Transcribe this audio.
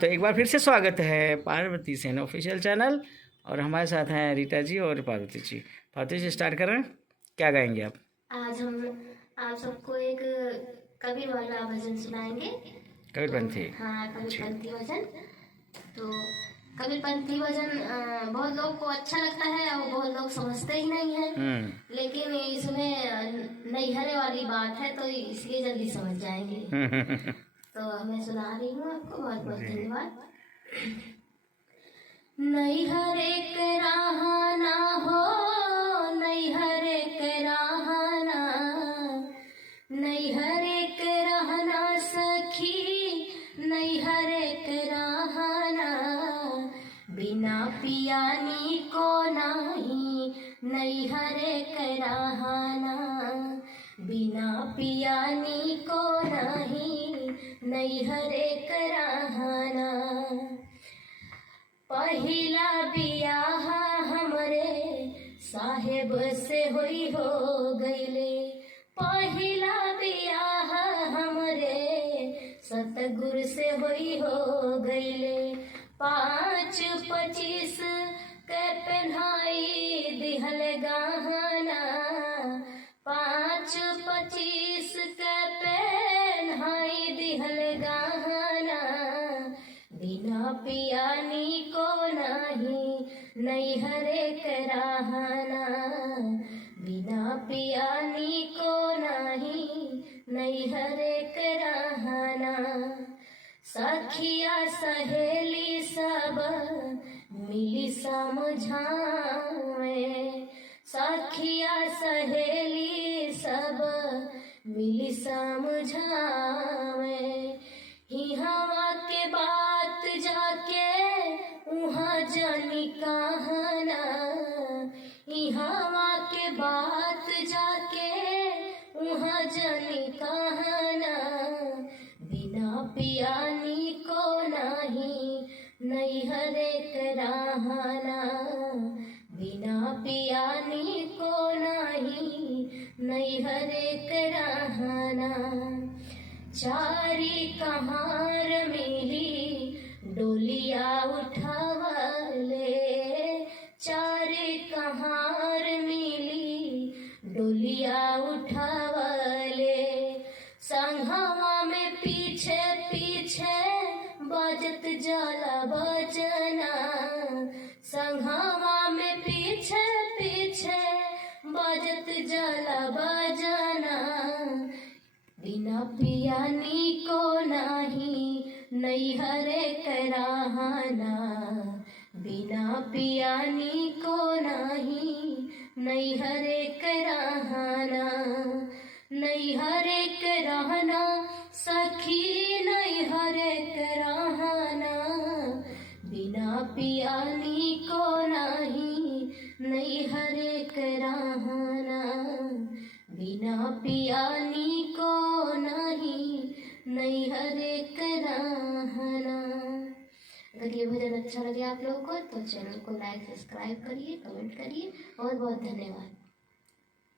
तो एक बार फिर से स्वागत है पार्वती सेन ऑफिशियल चैनल। और हमारे साथ हैं रीता जी और पार्वती जी। पार्वती जी स्टार्ट कर रहे हैं, क्या गाएंगे आप? आज हम आप सबको एक कबीर वाला भजन सुनाएंगे। कबीरपंथी। हाँ, कबीरपंथी भजन। तो कबीरपंथी भजन बहुत लोग को अच्छा लगता है और बहुत लोग समझते ही नहीं है, लेकिन इसमें नैहरे वाली बात है तो इसलिए जल्दी समझ जाएंगे। तो मैं सुना रही हूँ आपको। बहुत बहुत धन्यवाद। नैहर एक रहाना हो, नैहर एक रहाना, नैहर एक रहना सखी, नैहर एक रहाना, बिना पियानी को नाही, नैहर एक रहाना, बिना पियानी को नाही, नैहर एक रहाना। पहिला बियाह हमरे साहेब से होई हो गईले, पहिला बियाह हमरे सतगुरु से होई हो गईले। 5-25 के पहनाई दिहल गहना, 5-25 के पहनाई दिहल गहना, बिना पियानी को नाही, नैहर एक रहाना, बिना पियानी को नाही, नैहर एक रहाना। सखिया सहेली सब मिली समझावे, सखिया सहेली सब मिली समझावे, हिहवा के बात जाके उहाँ जानी कहना, हिहवा के बात जाके उहाँ जानी कहना, बिना पियानी को नाही, नैहर एक रहाना, बिना पियानी को नाही, नैहर एक रहाना। चारी कहार मिली डोलिया उठावले, चारी कहार मिली डोलिया उठावले, संघवा में पीछे पीछे बाजत जाला बजना, संघवा में पीछे पीछे बाजत जाला बजना, बिना पियानी को नाही, नैहर एक रहाना, बिना पियानी को नाही, नैहर एक रहाना, नैहर एक रहना सखी, नैहर एक रहाना, बिना पियानी को नाही, नैहर एक रहाना, बिना पियानी को नहीं, नैहर एक रहाना। अगर ये भजन अच्छा लगे आप लोगों को तो चैनल को लाइक सब्सक्राइब करिए, कमेंट करिए। और बहुत धन्यवाद।